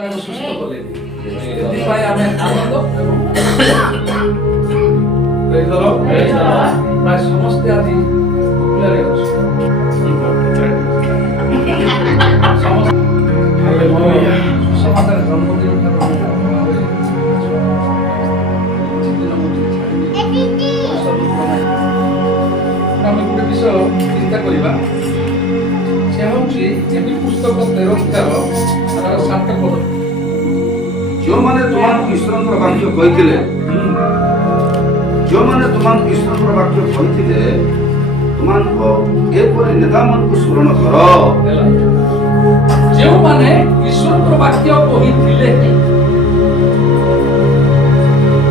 ତାକୁ ସୁସ୍ଥ କଲେ। ସେଥିପାଇଁ ଆମେ ଆନନ୍ଦ ପ୍ରାୟ ସମସ୍ତେ ଆଜି ଭୋକିଲାରେ ଅଛୁ। ସମାଜରେ ଜନ୍ମଦିନ ଠାରୁ ଆମେ ଗୋଟେ ବିଷୟ ଚିନ୍ତା କରିବା, ସେ ହେଉଛି ଏହି ପୁସ୍ତକ 13 ପଦ। ଯେଉଁମାନେ ତୁମକୁ ଈଶ୍ୱରଙ୍କର ବାକ୍ୟ କହିଥିଲେ, ଯେଉଁମାନେ ତୁମକୁ ଈଶ୍ୱରଙ୍କର ବାକ୍ୟ କହିଥିଲେ, ତୁମକୁ ଏପରି ନେତାମାନଙ୍କୁ ସ୍ମରଣ କର। ଯେଉଁମାନେ ଈଶ୍ୱରଙ୍କର ବାକ୍ୟ କହିଥିଲେ,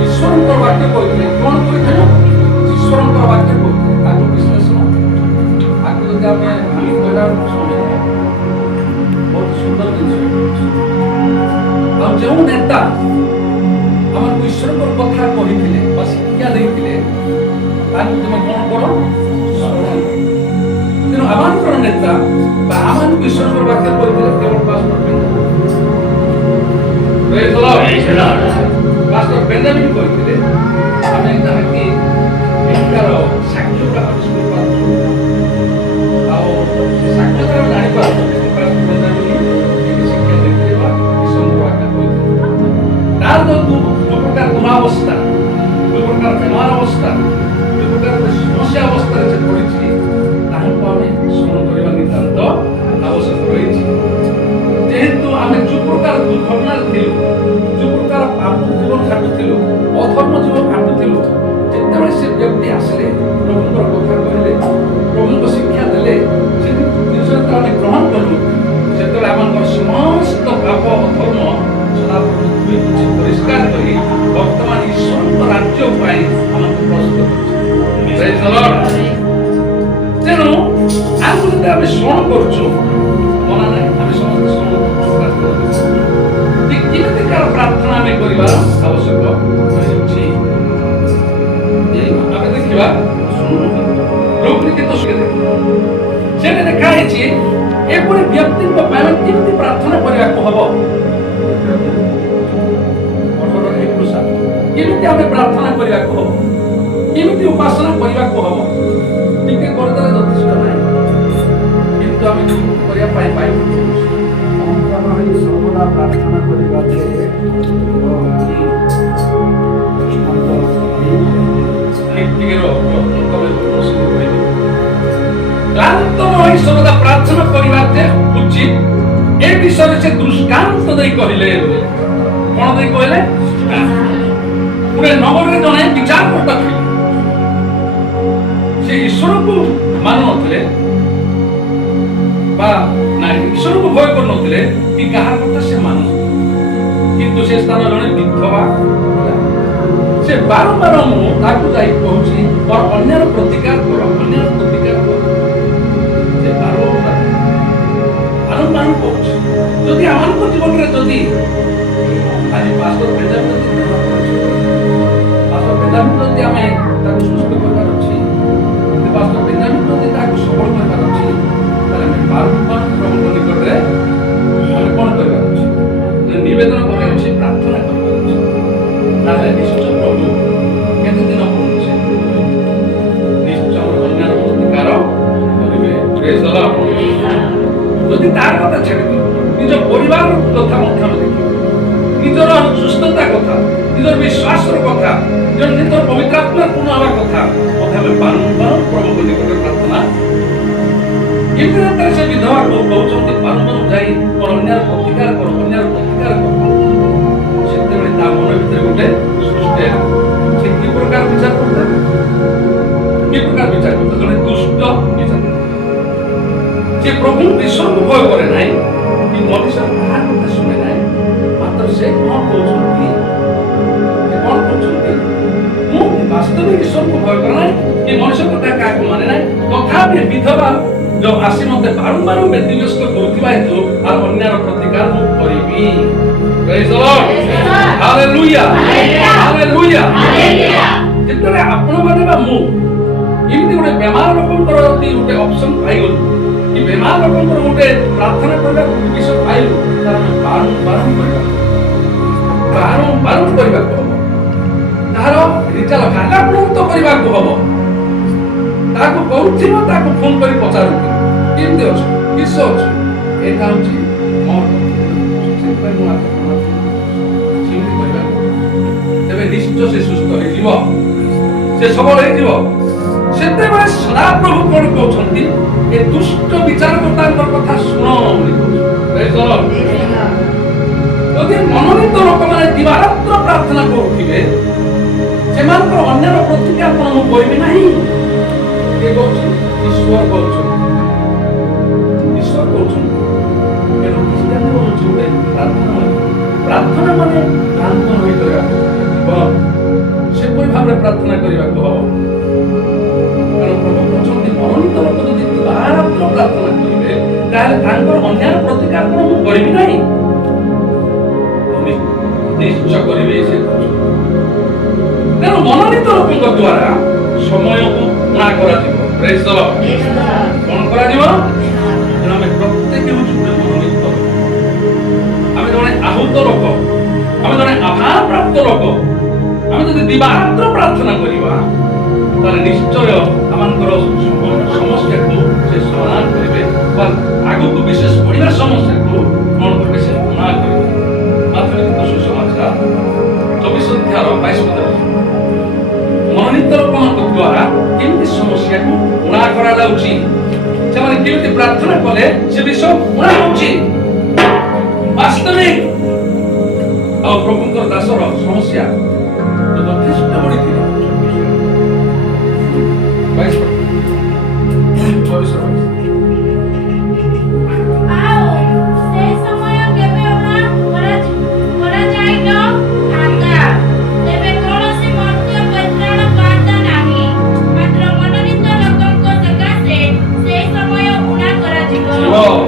ଈଶ୍ୱରଙ୍କର ବାକ୍ୟ କହିଥିଲେ, କ'ଣ କହିଥିଲେ? ଈଶ୍ୱରଙ୍କର ବାକ୍ୟ କହିଥିଲେ। ତାକୁ ବିଶ୍ଳେଷଣ ଆକୁ ଯଦି ଆମେ କହିଲା ବହୁତ ସୁନ୍ଦର ଜିନିଷ। ଆଉ ଯେଉଁ ନେତା ଆମକୁ ଈଶ୍ୱରଙ୍କର କଥା କହିଥିଲେ ବା ଶିକ୍ଷା ଦେଇଥିଲେ, ତାଙ୍କୁ ତୁମେ କ'ଣ କର? ତେଣୁ ଆମମାନଙ୍କର ନେତା ବା ଆମମାନଙ୍କୁ ଈଶ୍ୱରଙ୍କର ବାକ୍ୟ କହିଥିଲେ କେବଳ ପାଷ୍ଟର ବେଞ୍ଜାମିନ୍ କହିଥିଲେ। ଆମେ ଯାହାକି ଏଠିକାର ସାକ୍ଷ୍ୟ ପ୍ରାପ୍ତ କରିପାରୁଛୁ, ଆଉ ସାକ୍ଷ୍ୟ ଦ୍ୱାରା ଜାଣିପାରୁଛୁ ପାଷ୍ଟର ବେଞ୍ଜାମିନ୍ ଶିକ୍ଷା ଦେଇଥିଲେ ବା ଈଶ୍ୱରଙ୍କର ବାକ୍ୟ କହିଥିଲେ। ତାର ଯୋଉ ପ୍ରକାର ଦୁରାବସ୍ଥା, ଯୋଉ ପ୍ରକାର ବେମାର ଅବସ୍ଥା, ଯୋଉ ପ୍ରକାର ସମସ୍ୟା ଅବସ୍ଥାରେ ସେ ପଡ଼ିଛି, ତାହାକୁ ଆମେ ସ୍ମରଣ କରିବା ନିତାନ୍ତ ଆବଶ୍ୟକ ରହିଛି। ଯେହେତୁ ଆମେ ଯୋଉ ପ୍ରକାର ଦୁର୍ଘଟଣାରେ ଥିଲୁ, ଯୋଉ ପ୍ରକାର ପାପ ଜୀବନ କାଟୁଥିଲୁ, ଅଧର୍ମ ଜୀବନ କାଟୁଥିଲୁ, ଯେତେବେଳେ ସେ ବ୍ୟକ୍ତି ଆସିଲେ, ପ୍ରଭୁଙ୍କର କଥା କହିଲେ, ପ୍ରଭୁଙ୍କ ଶିକ୍ଷା ଦେଲେ, ସେ ଜିନିଷ ଯେତେବେଳେ ଆମେ ଗ୍ରହଣ କଲୁ, ସେତେବେଳେ ଆମଙ୍କର ସମସ୍ତ ପାପ ଅଧର୍ମ ସଦାପ୍ରଭୁ ପରିଷ୍କାର କରି ବର୍ତ୍ତମାନ ଈଶ୍ୱରଙ୍କ ରାଜ୍ୟ ପାଇଁ ଆମକୁ ପ୍ରସ୍ତୁତ କରିଛି। ତେଣୁ ଆମକୁ ଯଦି ଆମେ ସ୍ମରଣ କରୁଛୁ, ମନା ନାହିଁ, ଆମେ ସମସ୍ତେ ସ୍ମରଣ କରୁଛୁ। କେମିତିକାର ପ୍ରାର୍ଥନା ଆମେ କରିବାର ଆବଶ୍ୟକ ରହିଛି। ଆମେ ଦେଖିବା ଲୋକଲିଖିତ ସେଠି ଦେଖା ହେଇଛି ଏପରି ବ୍ୟକ୍ତିଙ୍କ ପାଇଁ କେମିତି ପ୍ରାର୍ଥନା କରିବାକୁ ହବ। କେମିତି ଆମେ ପ୍ରାର୍ଥନା କରିବାକୁ ହବ, କେମିତି ଉପାସନା କରିବାକୁ ହବ, ଟିକେ କରିଦେଲେ ଯଥେଷ୍ଟ ନାହିଁ, କିନ୍ତୁ ଆମେ କରିବା ପାଇଁ ପାଇବୁ। ସର୍ବଦା ପ୍ରାର୍ଥନା କରିବା ଯେ କ୍ଲାନ୍ତ ହୋଇ ସର୍ବଦା ପ୍ରାର୍ଥନା କରିବା ଯେ ଉଚିତ। ଏ ବିଷୟରେ ସେ ଦୃଷ୍ଟାନ୍ତ ଦେଇ କହିଲେ। କ'ଣ ଦେଇ କହିଲେ? ଗୋଟେ ନଗରରେ ଜଣେ ବିଚାରକର୍ତ୍ତା ଥିଲେ। ସେ ଈଶ୍ୱରକୁ ମାନୁନଥିଲେ ବା ନାଇଁ ଈଶ୍ୱରକୁ ଭୟ କରୁନଥିଲେ, କି କାହାର କଥା ସେ ମାନୁନଥିଲେ, କିନ୍ତୁ ସେ ସ୍ଥାନ ଜଣେ ବିଧବା। ସେ ବାରମ୍ବାର ମୁଁ ତାକୁ ଯାଇ କହୁଛି, ମୋର ଅନ୍ୟର ପ୍ରତିକାର କର, ଅନ୍ୟର ପ୍ରତିକାର କର। ସେ ବାରମ୍ବାର କହୁଛି। ଯଦି ଆମମାନଙ୍କ ଜୀବନରେ ଯଦି ଆଜି ପାଷ୍ଟର ବେଞ୍ଜାମିନ୍ ଯଦି ଆମେ ତାକୁ ସୁସ୍ଥ କରିବାର ଅଛି, ପାଷ୍ଟର ବେଞ୍ଜାମିନ୍ ଯଦି ତାକୁ ସବଳ କରିବାର ଅଛି, ତାହେଲେ ଆମେ ବାରମ୍ବାର ପ୍ରଭୁଙ୍କ ନିକଟରେ ଆମେ କ'ଣ କରିବାର ଅଛି? ନିବେଦନ କରିବାର ଅଛି, ପ୍ରାର୍ଥନା କରିବାର ଅଛି। ତାହେଲେ ନିଶ୍ଚୟ ପ୍ରଭୁ କେତେ ଦିନ ପଡ଼ୁଛି, ନିଶ୍ଚୟ ଅନ୍ୟାନ୍ୟ ପ୍ରତିକାର କରିବେ। ଯଦି ତାର କଥା ଛାଡ଼ିବେ, ନିଜ ପରିବାର କଥା ମଧ୍ୟ ଆମେ ଦେଖିବା, ନିଜର ସୁସ୍ଥତା କଥା, ନିଜର ବିଶ୍ୱାସର କଥା, ନିଜର ପବିତ୍ର ଆତ୍ମା ପୂର୍ଣ୍ଣ ହେବା କଥା ମଧ୍ୟ ଆମେ ବାରମ୍ବାର ପ୍ରଭୁଙ୍କ ନିକଟରେ ପ୍ରାର୍ଥନା। ଏମିତି ସେ ବିଧବା କହୁଛନ୍ତି, ବାରମ୍ବାର ଯାଇ ମୋର ଅନ୍ୟାର ପ୍ରତିକାର କର, ଅନ୍ୟାର ପ୍ରତିକାର କର। ସେତେବେଳେ ତା ମନ ଭିତରେ ଗୋଟେ ସୃଷ୍ଟି, ସେ କି ପ୍ରକାର ବିଚାର କରୁଥିଲେ, କି ପ୍ରକାର ବିଚାର କରୁଥିଲେ? ଜଣେ ଦୁଷ୍ଟ ବିଚାର। ସେ ପ୍ରଭୁ ଈଶ୍ୱରକୁ ଭୟ କରେ ନାହିଁ, କି ମଣିଷ କାହା କଥା ଶୁଣେ ନାହିଁ, ମାତ୍ର ସେ କ'ଣ କହୁଛନ୍ତି, କ'ଣ କରୁଛନ୍ତି? ମୁଁ ବାସ୍ତବିକ ଈଶ୍ୱରକୁ ଭୟ କରେ ନାହିଁ, କି ମଣିଷ କଥା କାହାକୁ ମାନେ ନାହିଁ, ତଥାପି ବିଧବା ଯୋଉ ଆସି ମତେ ବାରମ୍ବାର ବ୍ୟତିବ୍ୟସ୍ତ କରୁଥିବା ହେତୁ ଆଉ ଅନ୍ୟାର ପ୍ରତିକାର ମୁଁ କରିବି। ଯେତେବେଳେ ଆପଣ ମାନେ ବା ମୁଁ ଏମିତି ଗୋଟେ ବେମାର ଲୋକଙ୍କର ଯଦି ଗୋଟେ ଅପସନ ପାଇଗଲୁ, कि बेमार लोकंकर गोटे प्रार्थना करबा विषय पाइलु तार ଆମେ ବାରମ୍ବାର କରିବା ତାହାର ରିଚାଲ କାଲାପୃତ କରିବାକୁ ହବ ତାକୁ କହୁଥିବ ତାକୁ ଫୋନ କରି ପଚାରୁ କେମିତି ଅଛୁ କିସ ଅଛୁ ଏଟା ହଉଛି ମୋର ସେଥିପାଇଁ ମୁଁ ଆପଣଙ୍କୁ ସେମିତି କରିବାକୁ ତେବେ ନିଶ୍ଚୟ ସେ ସୁସ୍ଥ ହେଇଯିବ ସେ ସବଳ ହେଇଯିବ ସେତେବେଳେ ସଦାପ୍ରଭୁ କଣ କହୁଛନ୍ତି ଏ ଦୁଷ୍ଟ ବିଚାରକର୍ତ୍ତାଙ୍କ କଥା ଶୁଣ ବୋଲି କହୁଛନ୍ତି ଯଦି ମନୋନୀତ ଲୋକମାନେ ଦିବାରାତ୍ର ପ୍ରାର୍ଥନା କରୁଥିବେ ସେମାନଙ୍କର ଅନ୍ୟର ପ୍ରତିକ୍ରିୟା ଆପଣ ମୁଁ କରିବି ନାହିଁ କିଏ କହୁଛନ୍ତି ଈଶ୍ୱର କହୁଛନ୍ତି ତେଣୁ ଖ୍ରୀଷ୍ଟିଆନ ହେଉଛି ଗୋଟେ ପ୍ରାର୍ଥନା ମାନେ କାନ୍ତନ ହୋଇ କରିବାକୁ ସେପରି ଭାବରେ ପ୍ରାର୍ଥନା କରିବାକୁ ହବ ତେଣୁ ପ୍ରଭୁ କହୁଛନ୍ତି ମନୋନୀତ ଲୋକ ଯଦି ଦିବାରାତ୍ର ପ୍ରାର୍ଥନା କରିବେ ତାହେଲେ ତାଙ୍କର ଅନ୍ୟର ପ୍ରତିକ୍ରିୟା ଆପଣ ମୁଁ କରିବି ନାହିଁ ନିଶ୍ଚୟ କରିବେ ସେ ତେଣୁ ମନୋନୀତ ଲୋକଙ୍କ ଦ୍ୱାରା ସମୟକୁ ପୁଣା କରାଯିବ ପ୍ରେଜ୍ ଦ ଲର୍ଡ କଣ କରାଯିବ ତେଣୁ ଆମେ ପ୍ରତ୍ୟେକ ହେଉଛି ଗୋଟେ ମନୋନୀତ ଆମେ ଜଣେ ଆହୁତ ଲୋକ ଆମେ ଜଣେ ଆଭାପ୍ରାପ୍ତ ଲୋକ ଆମେ ଯଦି ଦିବାରାତ୍ର ପ୍ରାର୍ଥନା କରିବା ତାହେଲେ ନିଶ୍ଚୟ ଆମଙ୍କର ସମସ୍ୟାକୁ ସେ ସମାଧାନ କରିବେ ବା ଆଗକୁ ବିଶେଷ ପଡ଼ିବା ସମସ୍ୟାକୁ କଣ କରିବେ ସେ ପୁଣା କରିବେ ମାଧ୍ୟମିକ ସୁସମାଚାର 24 ଅଧ୍ୟାୟ 22 ପଦ ମନୋନୀତ ଲୋକଙ୍କ ଦ୍ୱାରା କେମିତି ସମସ୍ୟାକୁ ପୁଣା କରାଯାଉଛି ସେମାନେ କେମିତି ପ୍ରାର୍ଥନା କଲେ ସେ ବିଷୟ ପୁଣା ହେଉଛି ବାସ୍ତବିକ ଆଉ ପ୍ରଭୁଙ୍କର ଦାସର ସମସ୍ୟା ଯଥେଷ୍ଟ ବଢ଼ିଥିଲା 22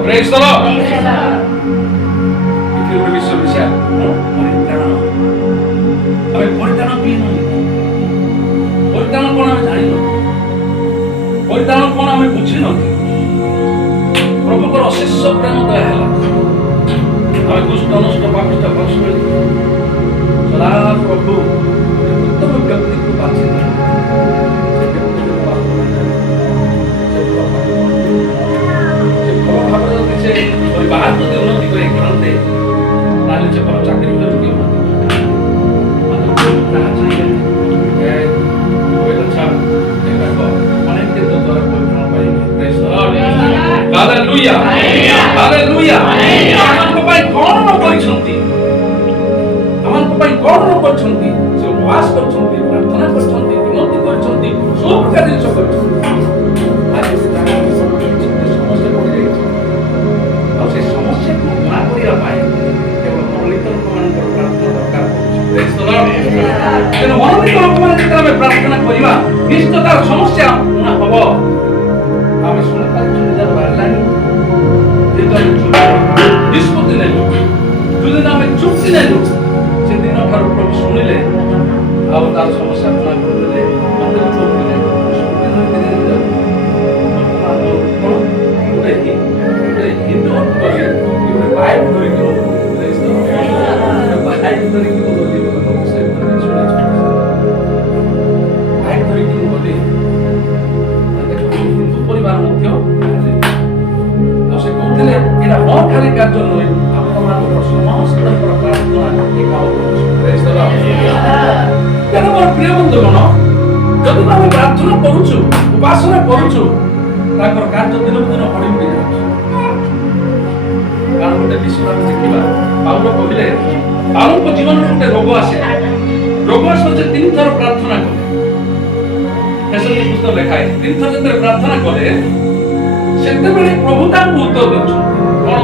Praise the Lord. Itu bisa bisa. ପରିତ୍ରାଣ କିଏ ନୁହେଁ ପରିତ୍ରାଣ କଣ ଆମେ ଜାଣିନୁ ପରିତ୍ରାଣ କଣ ଆମେ ବୁଝିନୁ ପ୍ରଭୁଙ୍କର ଅଶେଷ ପ୍ରେମ ଦୟା ହେଲା ଆମେ ଦୁଷ୍ଟ ନଷ୍ଟ ପାପିଷ୍ଠ ପଶୁ ସଦା ପ୍ରଭୁ ଉତ୍ତମ ବ୍ୟକ୍ତିକୁ ବାଛି बाहर যদি উন্নতি করে করতে তাহলে যে বড় চাকরি করে কি উন্নতি তাহা চাইলে ওইটা দেখো অনেক ক্ষেত্রে দ্বারা পরিত্রাণ পাই praise the Lord hallelujah hallelujah আমাଙ୍କ ପାଇଁ କଣ କରିଛନ୍ତି ଆମଙ୍କ ପାଇଁ କଣ କରିଛନ୍ତି ସେ ଉପବାସ କରିଛନ୍ତି ପ୍ରାର୍ଥନା କରିଛନ୍ତି ବିନତି କରିଛନ୍ତି ସବୁ ପ୍ରକାର ଜିନିଷ କରିଛନ୍ତି ଆଜି ସେ ଜାଗା ସମସ୍ତେ ପଡ଼ିଯାଇଛି ଆଉ ସେ ସମସ୍ୟାକୁ ପୁଣା କରିବା ପାଇଁ କେବଳ ମନୋନୀତ ଲୋକମାନଙ୍କର ପ୍ରାର୍ଥନା ଦରକାର ପ୍ରେଜ୍ ଦ ଲର୍ଡ ତେଣୁ ମନୋନୀତ ଲୋକମାନେ ଯେତେବେଳେ ଆମେ ପ୍ରାର୍ଥନା କରିବା ନିଶ୍ଚିତ ତାର ସମସ୍ୟା ପୁଣା ହବ ଆମେ ଶୁଣିପାରୁଛୁ ନିଜର ବାହାରିଲାଣି ଯେହେତୁ ଆମେ ନିଷ୍ପତ୍ତି ନେଲୁ ଯୋଉଦିନ ଆମେ ଚୁକ୍ତି ନେଲୁ ସେଦିନ ଠାରୁ ପ୍ରଭୁ ଶୁଣିଲେ ଆଉ ତାର ସମସ୍ୟା ପୁଣା କରିଦେଲେ ମତେ କହୁଥିଲେ ହିନ୍ଦୁ କରି ବାଇକ୍ ଧରିକି ବାଇକ୍ ଧରିକି ବାଇକ୍ ଧରିକି ଗଲି ହିନ୍ଦୁ ପରିବାର ମଧ୍ୟ ଆଉ ସେ କହୁଥିଲେ ଏଇଟା ମୋ ଖାଲି କାର୍ଯ୍ୟ ନୁହେଁ ଆପଣମାନଙ୍କର ସମସ୍ତଙ୍କର ପ୍ରାର୍ଥନା ତେଣୁ ମୋର ପ୍ରିୟ ବନ୍ଧୁଗଣ ଯଦି ଆମେ ପ୍ରାର୍ଥନା କରୁଛୁ ଉପାସନା କରୁଛୁ ତାଙ୍କର କାର୍ଯ୍ୟ ଦିନକୁ ଦିନ ବଢ଼ି ବଢ଼ି ଯାଉଛି କାରଣ ଗୋଟେ ବିଷୟ ଆମେ ଦେଖିବା ପାଉଲ କହିଲେ ପାଉଲଙ୍କ ଜୀବନରେ ଗୋଟେ ରୋଗ ଆସେ ରୋଗ ଆସିଲେ ସେ 3 ଥର ପ୍ରାର୍ଥନା କଲେ ହେସଲି ପୁସ୍ତକ ଲେଖା ହେଇଛି 3 ଥର ଯେତେବେଳେ ପ୍ରାର୍ଥନା କଲେ ସେତେବେଳେ ପ୍ରଭୁ ତାଙ୍କୁ ଉତ୍ତର ଦେଉଛନ୍ତି କଣ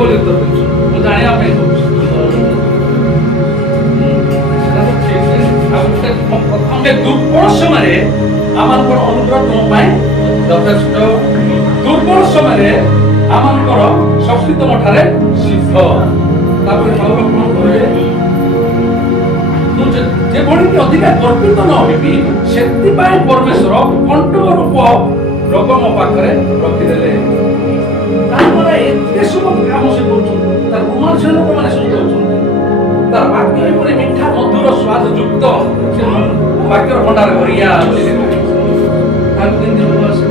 ବୋଲି ଉତ୍ତର ଦେଉଛନ୍ତି ମୁଁ ଜାଣିବା ପାଇଁ କହୁଛି ପ୍ରଥମେ ଦୁର୍ବଳ ସମୟରେ ଆମଙ୍କର ଅନୁଗ୍ରହ ତୁମ ପାଇଁ ଯଥେଷ୍ଟ ଦୁର୍ବଳ ସମୟରେ ଆମଙ୍କର ଶକ୍ତି ତୁମ ଠାରେ ସିଦ୍ଧ ତାପରେ ପାଉଲ କଣ କହିଲେ ମୁଁ ଯେଭଳି ଅଧିକା ଗର୍ବିତ ନ ହେବି ସେଥିପାଇଁ ପରମେଶ୍ୱର କଣ୍ଟକ ରୂପ ରୋଗ ମୋ ପାଖରେ ରଖିଦେଲେ। ତାପରେ ଏତେ ସବୁ କାମ ସେ କରୁଛନ୍ତି, ତାର ରୋମାଞ୍ଚ ଲୋକମାନେ ସବୁ କରୁଛନ୍ତି। ତାର ବାକ୍ୟ ଏପରି ମିଠା ମଧୁର ସ୍ୱାଦ ଯୁକ୍ତ, ସେ ବାକ୍ୟର ଭଣ୍ଡାର ଭରିଆ ତାକୁ କେମିତି ରୋଗ ଆସିବ?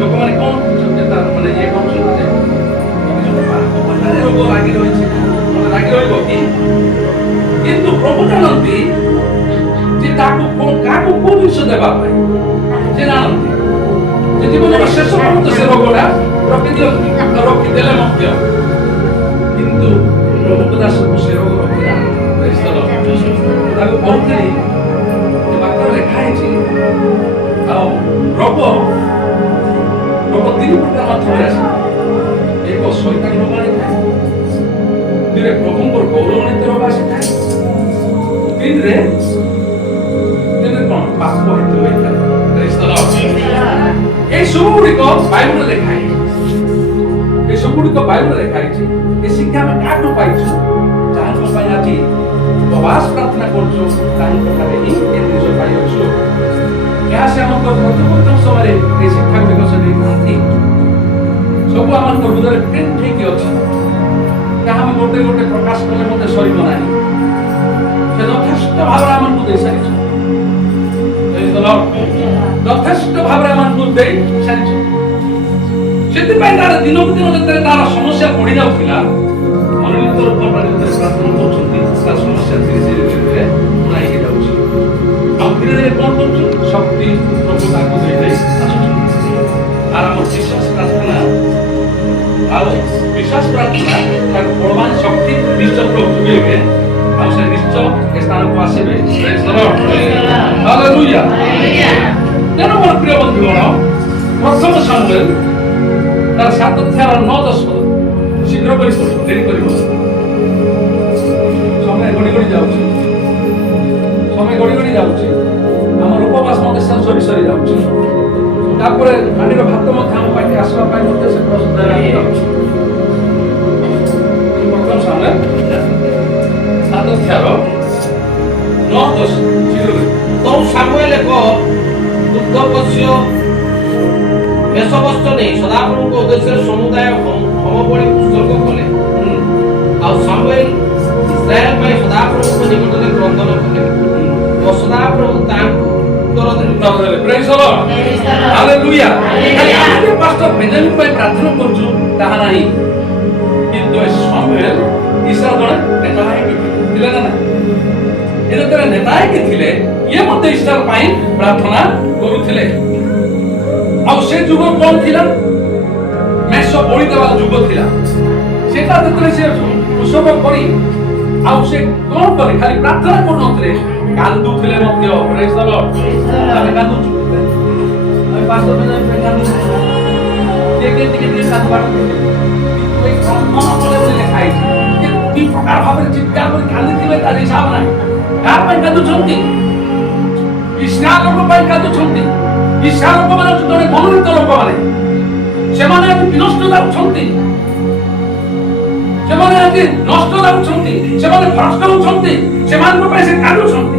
ଲୋକମାନେ କଣ କରୁଛନ୍ତି? ତାର ମାନେ ଇଏ କରୁଛନ୍ତି ଯେ ରୋଗ ଲାଗି ରହିଛି, ଲାଗି ରହିବ କି? କିନ୍ତୁ ପ୍ରଭୁ ଜାଣନ୍ତି ଯେ ତାକୁ କାହାକୁ କୋଉ ଜିନିଷ ଦେବା ପାଇଁ ସେ ଜାଣନ୍ତି। ଯେ ଜୀବନର ଶେଷ ପର୍ଯ୍ୟନ୍ତ ସେ ରୋଗଟା ରଖିଦେଲେ ମଧ୍ୟ କିନ୍ତୁ ପ୍ରଭୁଙ୍କ ଦାସକୁ ସେ ରୋଗ ରଖିଲା। ତାକୁ କହୁଥିଲି ଯେ ବାକ୍ୟରେ ଲେଖା ହେଇଛି ଆଉ ରୋଗ ତିନି ପ୍ରକାର ମାଧ୍ୟମରେ ଆସେ। ଏକ ଶୈତାନ ରୋଗ ଆଣିଥାଏ, ଦୁଇରେ ପ୍ରଭୁଙ୍କର ଗୌରବାନ୍ୱିତ ରୋଗ ଆସିଥାଏ, ତିନିରେ କଣ ପାପ ହେତୁ ହୋଇଥାଏ। এই ସବୁଗୁଡ଼ିକ ବାଇବଲରେ ଲେଖା ହେଇଛି। এই ସବୁଗୁଡ଼ିକ ବାଇବଲରେ ଲେଖା ହେଇଛି। ଏ ଶିକ୍ଷା ଆମେ କାହାଠୁ ପାଇଛୁ? ଯାହାଙ୍କ ପାଇଁ ଆଜି ଉପବାସ ପ୍ରାର୍ଥନା କରୁଛୁ, ତାଙ୍କ ଠାରେ ହିଁ ଏ ଜିନିଷ ପାଇଅଛୁ। ଏହା ସେ ଆମକୁ ପ୍ରତ୍ୟେକ ସମୟରେ ଏ ଶିକ୍ଷା ଗୁଡ଼ିକ ସେ ଦେଇଥାନ୍ତି। ସବୁ ଆମଙ୍କ ହୃଦୟରେ ପ୍ରିଣ୍ଟ ହେଇକି ଅଛି। ଯାହା ଆମେ ଗୋଟେ ଗୋଟେ ପ୍ରକାଶ କଲେ ମଧ୍ୟ ସରିବ ନାହିଁ। ସେ ଯଥେଷ୍ଟ ଭାବରେ ଆମକୁ ଦେଇ ସାରିଛୁ। ଯଥେଷ୍ଟ ଭାବରେ ଆମକୁ ଦେଇ ସାରିଛୁ। ସେଥିପାଇଁ ତାର ଦିନକୁ ଦିନ ଯେତେବେଳେ ତାର ସମସ୍ୟା ବଢି ଯାଉଥିଲା, ମନୋନୀତ ଲୋକମାନେ ଯେତେବେଳେ ପ୍ରାର୍ଥନା କରୁଛନ୍ତି, ତାର ସମସ୍ୟା ଧୀରେ ଧୀରେ ଧୀରେ ଧୀରେ ବୁଣାଇ ହେଇଯାଉଛି। ଆଉ ଧୀରେ ଧୀରେ କଣ କରୁଛୁ? ଶକ୍ତି ପ୍ରଭୁ ତାକୁ ଦେଇ ଦେଇ ଆସୁଛନ୍ତି। আর আমার বিশ্বাস প্রার্থনা ଆଉ ବିଶ୍ୱାସ ପ୍ରାର୍ଥନା ତାକୁ ବଳବାନ ଶକ୍ତି ନିଶ୍ଚୟ ପ୍ରଭୁ ଯୋଗେଇବେ ଆଉ ସେ ନିଶ୍ଚୟ ଏ ସ୍ଥାନକୁ ଆସିବେ। ହାଲେଲୁୟା। ତେଣୁ ମୋର ପ୍ରିୟ ବନ୍ଧୁଗଣ, ପ୍ରଥମ ସାମୁଏଲ ତାର 7:9-10 ଶୀଘ୍ର କରି ପଢୁ, ଡେରି କରିବ। ସମୟ ଗଡ଼ି ଗଡ଼ି ଯାଉଛି, ସମୟ ଗଡ଼ି ଗଡ଼ି ଯାଉଛି। ଆମର ଉପବାସ ମଧ୍ୟ ସରି ସରି ଯାଉଛି। ତାପରେ ପାଣିର ଭାତ ମଧ୍ୟ ଆମ ପାଖରେ ଆସିବା ପାଇଁ ମଧ୍ୟ ସେ ପ୍ରସ୍ତୁତ ଯାଉଛି। ପ୍ରଥମ ସାମୁଏଲ 7:9-10 ଶୀଘ୍ର କରି। तो सामुएल एक दुग्धपोष्य मेषबस्त्र नहीं सदाप्रभु उद्देश्य समुदाय होमबलि उत्सर्ग कले और सामुएल इस्राएल में सदाप्रभु निकट में क्रंदन कले और सदाप्रभु तांको उत्तर देले। Praise the Lord, hallelujah. ଆମେ ପାଷ୍ଟର ବେଞ୍ଜାମିନ ପାଇଁ ପ୍ରାର୍ଥନା କରୁଛୁ ତାହା ନାହିଁ, କିନ୍ତୁ ସାମୁଏଲ ଇସ୍ରାଏଲ ଜଣେ ନେତା ହେଇକି ଥିଲେ ନା ନାହିଁ? ଏ ଯେତେବେଳେ ନେତା ହେଇକି ଥିଲେ, ଇଏ ମଧ୍ୟ ଇସ୍ରାଏଲ ପାଇଁ ପ୍ରାର୍ଥନା କରୁଥିଲେ। ଆଉ ସେ ଯୁଗ କଣ ଥିଲା? ମେଷ ବଳି ଦେବା ଯୁଗ ଥିଲା। ସେଟା ଯେତେବେଳେ ସେ ଉତ୍ସବ କରି ଆଉ ସେ କଣ କଲେ? ଖାଲି ପ୍ରାର୍ଥନା କରୁନଥିଲେ, କାନ୍ଦୁଥିଲେ ମଧ୍ୟ। ପ୍ରେଜ ଦ ଲର୍ଡ। ଆମେ କାନ୍ଦୁଛୁ, ଆମେ ପାଷ୍ଟର ବେଞ୍ଜାମିନ ପାଇଁ କାନ୍ଦୁଛୁ। ଟିକେ କାନ୍ଦୁବାଟ ଏଇ କ୍ରନ୍ଦନ କଲେ ବୋଲି ଲେଖା ହେଇଛି। କି ପ୍ରକାର ଭାବରେ ଚିତ୍କାର କରି କାନ୍ଦିଥିବେ ତାର ହିସାବ ନାହିଁ। କାହା ପାଇଁ କାନ୍ଦୁଛନ୍ତି? ଇସ୍ରାଏଲ ଲୋକ ପାଇଁ କାନ୍ଦୁଛନ୍ତି। ଇସ୍ରାଏଲ ଲୋକମାନେ ଜଣେ ମନୋନୀତ ଲୋକମାନେ, ସେମାନେ ଆଜି ବିନଷ୍ଟ ଯାଉଛନ୍ତି, ସେମାନେ ଆଜି ନଷ୍ଟ ଯାଉଛନ୍ତି, ସେମାନେ ଭ୍ରଷ୍ଟ ହେଉଛନ୍ତି, ସେମାନଙ୍କ ପାଇଁ ସେ କାନ୍ଦୁଛନ୍ତି।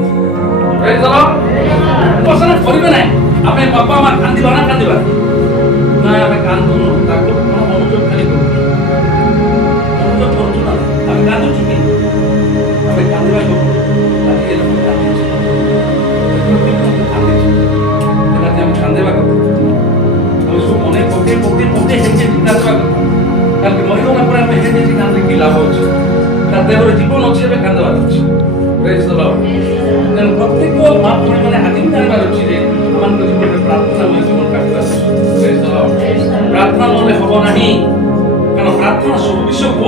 ଘୋଷଣା କରିବେ ନାହିଁ ଆମେ ବାପା ମା କାନ୍ଦିବା ନା କାନ୍ଦିବା ନା? ଆମେ କାନ୍ଦୁନୁ, ତାକୁ କଣ ମନୋଯୋଗ ଖାଲି କରୁଛୁ, ମନୋଯୋଗ କରୁଛୁ ନା? ଆମେ କାନ୍ଦୁଛୁ କି? ଆମେ କାନ୍ଦିବାକୁ କାନ୍ଦିବା କଥା। ଆମେ ସବୁ ମନେ ପକେଇ ପକେଇ ପକେଇ ହେଇଛି କାନ୍ଦିବା କଥା। କାଲି ମରିଗଲା ପରେ ଆମେ ହେଇଛି କାନ୍ଦି କି ଲାଭ ଅଛି? ତା ଦେହରେ ଜୀବନ ଅଛି, ଏବେ କାନ୍ଦିବାର ଅଛି। ପ୍ରେଜ ଦ ଲର୍ଡ। ତେଣୁ ପ୍ରତ୍ୟେକ ମା ଭଉଣୀ ମାନେ ଆଜି ବି ଜାଣିବାର ଅଛି ଯେ ଆମମାନଙ୍କ ଜୀବନରେ ପ୍ରାର୍ଥନାମୟ ଜୀବନ କାଟିବାର ଅଛି। ପ୍ରେଜ ଦ ଲର୍ଡ। ପ୍ରାର୍ଥନା ନହେଲେ ହବ ନାହିଁ, କାରଣ ପ୍ରାର୍ଥନା ସବୁ ବିଷୟକୁ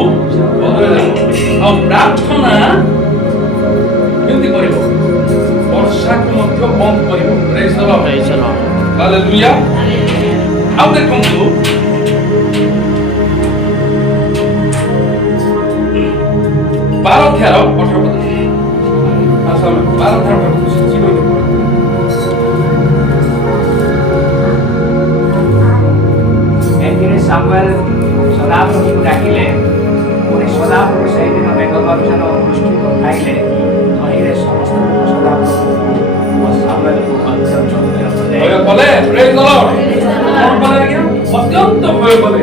ବଦଳାଇ ଦେବ। ଆଉ ପ୍ରାର୍ଥନା କେମିତି କରିବ? ବର୍ଷାକୁ ମଧ୍ୟ ବନ୍ଦ କରିବ। ପ୍ରେଜ ଦ ଲର୍ଡ। ହାଲେଲୁୟା। ଆଉ ଦେଖନ୍ତୁ, ବାର ଅଧ୍ୟାୟ 18 ପଦ। ଏଥିରେ ସାମୁଏଲ ସଦାପ୍ରଭୁଙ୍କୁ ଡାକିଲେ, ପୁଣି ସଦାପ୍ରଭୁ ସେହିଦିନ ମେଘଗର୍ଜନ ଓ ବୃଷ୍ଟି ପଠାଇଲେ। ତହିଁରେ ସମସ୍ତ ଲୋକ ସଦାପ୍ରଭୁଙ୍କୁ ଓ ସାମୁଏଲଙ୍କୁ ଅତ୍ୟନ୍ତ କଲେ। ପ୍ରେଜ ଦ ଲର୍ଡ। କଣ କଲେ ଆଜ୍ଞା? ଅତ୍ୟନ୍ତ ଭୟ କଲେ।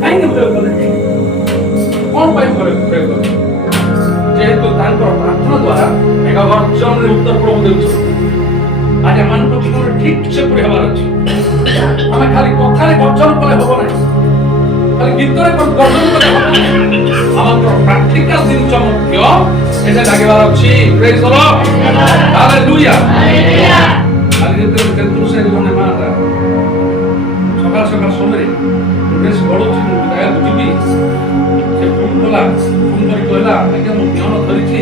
କାହିଁକି ଭୟ କଲେ? କଣ ପାଇଁ ଭୟ କଲେ? ଯେହେତୁ ତାଙ୍କର ପ୍ରାର୍ଥନା ଦ୍ୱାରା ମେଘଗର୍ଜନରେ ଉତ୍ତର ପ୍ରଭୁ ଦେଉଛନ୍ତି। ଆଜି ଆମମାନଙ୍କ ଜୀବନରେ ଠିକ ସେପରି ହେବାର ଅଛି। ଆମେ ଖାଲି କଥାରେ ଗର୍ଜନ କଲେ ହବ ନାହିଁ, ଖାଲି ଗୀତରେ ଗର୍ଜନ କଲେ ହବ ନାହିଁ। ଆମର ପ୍ରାକ୍ଟିକାଲ ଜିନିଷ ମଧ୍ୟ ଏଟା ଲାଗିବାର ଅଛି। ପ୍ରେଜ ଦ ଲର୍ଡ, ହାଲେଲୁୟା। କାଲି ଯେତେବେଳେ ତେନ୍ତୁଳିଶରେ ଜଣେ ମାଆଟା ସକାଳ ସକାଳ ସମୟରେ ଡ୍ରେସ୍ ଗଳୁଛି, ମୁଁ ଜାଗାକୁ ଯିବି, ସେ ଫୋନ୍ କଲା, ଫୋନ୍ କରି କହିଲା ଆଜ୍ଞା ମୁଁ ବିହନ ଧରିଛି,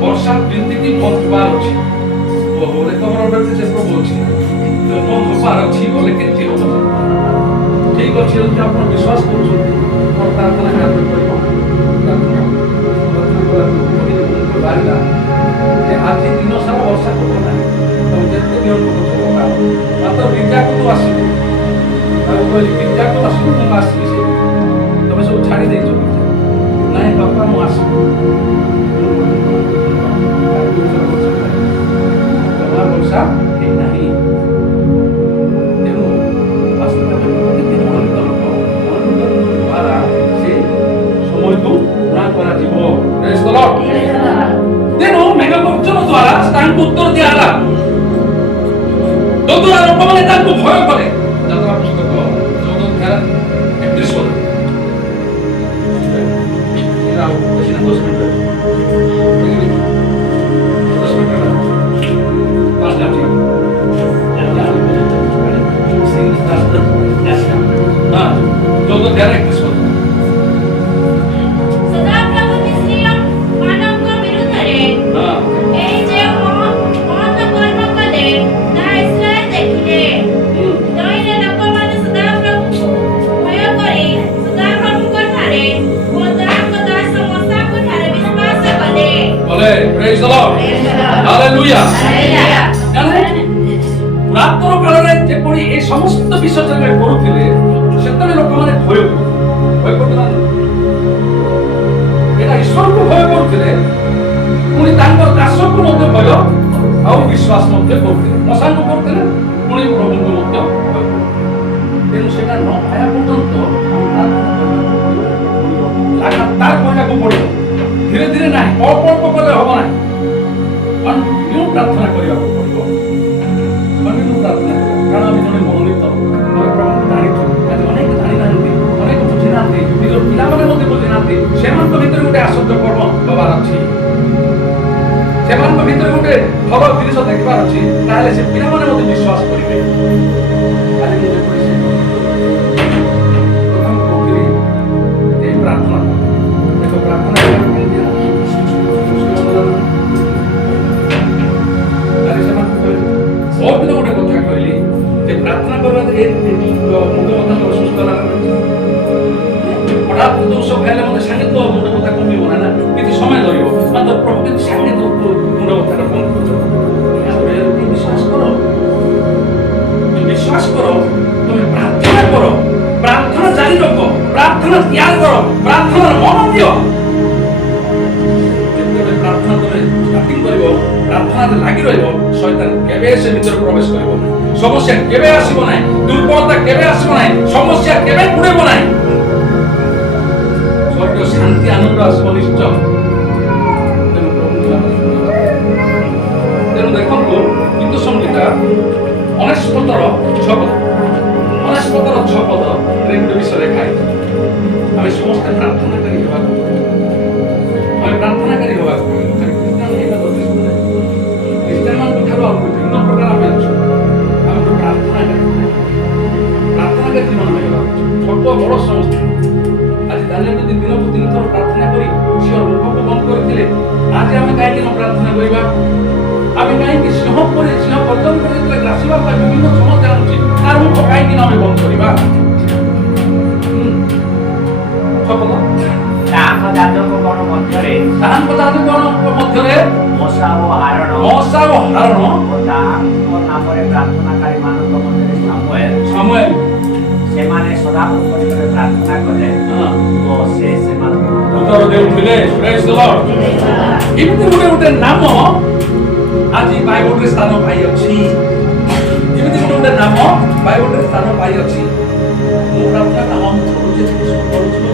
ବର୍ଷା ପିନ୍ଧିକି ମୋର ଯିବାର ଅଛି। ଓହୋ ଖବର ଅଛି ସେ ପ୍ରଭୁ ଅଛି, ମୋ ହବାର ଅଛି ଗଲେ କେମିତି ହବ? ଠିକ ଅଛି ଯଦି ଆପଣ ବିଶ୍ୱାସ କରୁଛନ୍ତି ମୋର ପ୍ରାର୍ଥନା କାହାକୁ କରିବ ବାହାରିଲା ଯେ ଆଜି ଦିନ ସାରା ବର୍ଷା ହବ ନାହିଁ, ତମେ ଯେତେ ବିହନ ପକଉଛ ମାତ୍ର ଗିର୍ଜାକୁ ତୁ ଆସିବୁ। ତାକୁ କହିଲି ଗିର୍ଜାକୁ ଆସିବୁ, ମୁଁ ଆସିବି। ସେ ତମେ ସବୁ ଛାଡ଼ି ଦେଇଛ? ନାଇଁ ବାପା ମୁଁ ଆସିବି। ବର୍ଷା ହେଇନାହିଁ। ତେଣୁ ବାସ୍ତବରେ ମନୋନୀତ ଲୋକ ଦ୍ୱାରା ସେ ସମୟକୁ ପୁରା କରାଯିବ। ତେଣୁ ମେଘଗର୍ଜନ ଦ୍ୱାରା ତାଙ୍କୁ ଉତ୍ତର ଦିଆହେଲା। ଯଦ୍ୱାରା ଲୋକମାନେ ତାଙ୍କୁ ଭୟ କଲେ। ଯାତ୍ରା ପୁସ୍ତକ 14:31 ସଦାପ୍ରଭୁ ମିଶ୍ରମାନଙ୍କ ବିରୁଦ୍ଧରେ ଏହି ଯେଉଁ ମହତ କର୍ମ କଲେ ତାହା ଇସ୍ରାଏଲ ଦେଖିଲେ। ଦଇରେ ଲୋକମାନେ ସଦାପ୍ରଭୁଙ୍କୁ ଭୟ କରି ସଦାପ୍ରଭୁଙ୍କ ଠାରେ ଓ ତାଙ୍କ ଦାସ ମୋଶାଙ୍କ ଠାରେ ବିଶ୍ୱାସ କଲେ। Praise the Lord. Hallelujah. ରାତ୍ର କାଳରେ ଯେପରି ଏ ସମସ୍ତ ବିଷୟ କରୁଥିଲେ, ସେତେବେଳେ ଲୋକମାନେ ଭୟ କରୁଥିଲେ। ଏଟା ଈଶ୍ୱରକୁ ଭୟ କରୁଥିଲେ, ପୁଣି ତାଙ୍କର ଦାସକୁ ମଧ୍ୟ ଭୟ ଆଉ ବିଶ୍ୱାସ ମଧ୍ୟ କରୁଥିଲେ। ମଶାଙ୍କୁ କରୁଥିଲେ, ପୁଣି ପ୍ରଭୁଙ୍କୁ ମଧ୍ୟ ଭୟ କରୁଥିଲେ। ତେଣୁ ସେଟା ନ ପାଇବା ପର୍ଯ୍ୟନ୍ତ ଲାଗାତାର କରିବାକୁ ପଡ଼ିବ। ଧୀରେ ଧୀରେ ନାହିଁ, ଅଳ୍ପ ଅଳ୍ପ କଲେ ହବ ନାହିଁ। କଣ୍ଟିନ୍ୟୁ ପ୍ରାର୍ଥନା କରିବାକୁ ପଡ଼ିବ। କଣ୍ଟିନ୍ୟୁ ପ୍ରାର୍ଥନା କାରଣ ଆମେ ଜଣେ ମନୋନୀତ ପ୍ରଭୁଙ୍କୁ ଜାଣିଛୁ। ଆଜି ଅନେକ ଜାଣିନାହାନ୍ତି, ଅନେକ ବୁଝିନାହାନ୍ତି, ନିଜ ପିଲାମାନେ ମଧ୍ୟ ବୁଝିନାହାନ୍ତି। ସେମାନଙ୍କ ଭିତରେ ଗୋଟେ ଆଶ୍ଚର୍ଯ୍ୟ କର୍ମ ହେବାର ଅଛି, ସେମାନଙ୍କ ଭିତରେ ଗୋଟେ ଭଲ ଜିନିଷ ଦେଖିବାର ଅଛି। ତାହେଲେ ସେ ପିଲାମାନେ ମଧ୍ୟ ବିଶ୍ୱାସ କରିବେ। ଆଜି ମୁଁ ଯେପରି ସେ ପ୍ରଥମ କହୁଥିଲି ଏହି ପ୍ରାର୍ଥନା ଏକ ପ୍ରାର୍ଥନା ବହୁତ ଦିନ ଗୋଟେ କଥା କହିଲି ଯେ ପ୍ରାର୍ଥନା କରିବା ମୁଣ୍ଡ କଥା ସୁସ୍ଥ ଲାଗୁଛି। ହଠାତ୍ ଦୋଷ ଖାଇଲେ ମୋତେ ସାଙ୍ଗେ ତ ମୁଣ୍ଡ କଥା କମିବ ନା, କିଛି ସମୟ ଧରିବ। ମାତ୍ର ପ୍ରଭୁ କିନ୍ତୁ ସାଙ୍ଗେ ତ ମୁଣ୍ଡ କଥାଟା ବନ୍ଦ କରିଦେବ। ବିଶ୍ୱାସ କର, ବିଶ୍ୱାସ କର, ତମେ ପ୍ରାର୍ଥନା କର, ପ୍ରାର୍ଥନା ଜାରି ରଖ, ପ୍ରାର୍ଥନା ତ୍ୟାଗ କର, ପ୍ରାର୍ଥନାର ମନ ଦିଅ। ଯେତେବେଳେ ପ୍ରାର୍ଥନା ତମେ ଷ୍ଟାର୍ଟିଂ କରିବ, ପ୍ରାର୍ଥନାରେ ଲାଗି ରହିବ, ଶୈତାନ କେବେ ସେ ଭିତରେ ପ୍ରବେଶ କରିବ ନାହିଁ। ସମସ୍ୟା କେବେ ଆସିବ ନାହିଁ, ଦୁର୍ବଳତା କେବେ ଆସିବ ନାହିଁ, ସମସ୍ୟା କେବେ ପୁଡ଼େଇବ ନାହିଁ। ସ୍ୱର୍ଗୀୟ ଶାନ୍ତି ଆନନ୍ଦ ଆସିବ ନିଶ୍ଚୟ। ତେଣୁ ଦେଖନ୍ତୁ ଗୀତ ସଂହିତା 69:6 ଗୋଟେ ବିଷୟ ଲେଖା ହେଇଛି। ଆମେ ସମସ୍ତେ ପ୍ରାର୍ଥନାକାରୀ ହେବାକୁ, ଆମେ ପ୍ରାର୍ଥନାକାରୀ ହେବାକୁ ଖ୍ରୀଷ୍ଟିଆନମାନଙ୍କ ଠାରୁ ଆଉ ବିଭିନ୍ନ ପ୍ରକାର ଆମେ ଅଛୁ। ଆମେ ଗୋଟେ ପ୍ରାର୍ଥନାକାରୀ ଜୀବନ ହେବା, ଛୋଟ ବଡ଼ ସମସ୍ତେ। ଆଜି ଦାନିଏଲ ଯଦି ଦିନକୁ 3 ଥର ପ୍ରାର୍ଥନା କରି ସିଂହ ମୁଖକୁ ବନ୍ଦ କରିଥିଲେ, ଆଜି ଆମେ କାହିଁକି ନ ପ୍ରାର୍ଥନା କରିବା? ଆମେ କାହିଁକି ସିଂହ ପର୍ଯ୍ୟନ୍ତ ଯେତେବେଳେ ଗ୍ରାସିବା ପାଇଁ ବିଭିନ୍ନ ସମସ୍ୟା ଆଣୁଛି, ତାର ମୁଖ କାହିଁକି ନ ଆମେ ବନ୍ଦ କରିବା? ତାଙ୍କ ଯାଜକଗଣ ମଧ୍ୟରେ ମଶା ଓ ହାରଣ ଓ ତାଙ୍କ ନାମରେ ପ୍ରାର୍ଥନାକାରୀମାନଙ୍କ ମଧ୍ୟରେ ସାମୁଏଲ ସେମାନେ ସଦାପ୍ରଭୁଙ୍କ ନିକଟରେ ପ୍ରାର୍ଥନା କଲେ ଓ ସେ ସେମାନଙ୍କୁ ଉତ୍ତର ଦେଉଥିଲେ। ପ୍ରେଜ୍ ଦ ଲର୍ଡ। ଏମିତି ଗୋଟେ ନାମ ଆଜି ବାଇବଲରେ ସ୍ଥାନ ପାଇଅଛି। ଏମିତି ଗୋଟେ ଗୋଟେ ନାମ ବାଇବଲରେ ସ୍ଥାନ ପାଇଅଛି। ମୁଁ ପ୍ରାର୍ଥନା ନାମ କରୁଛି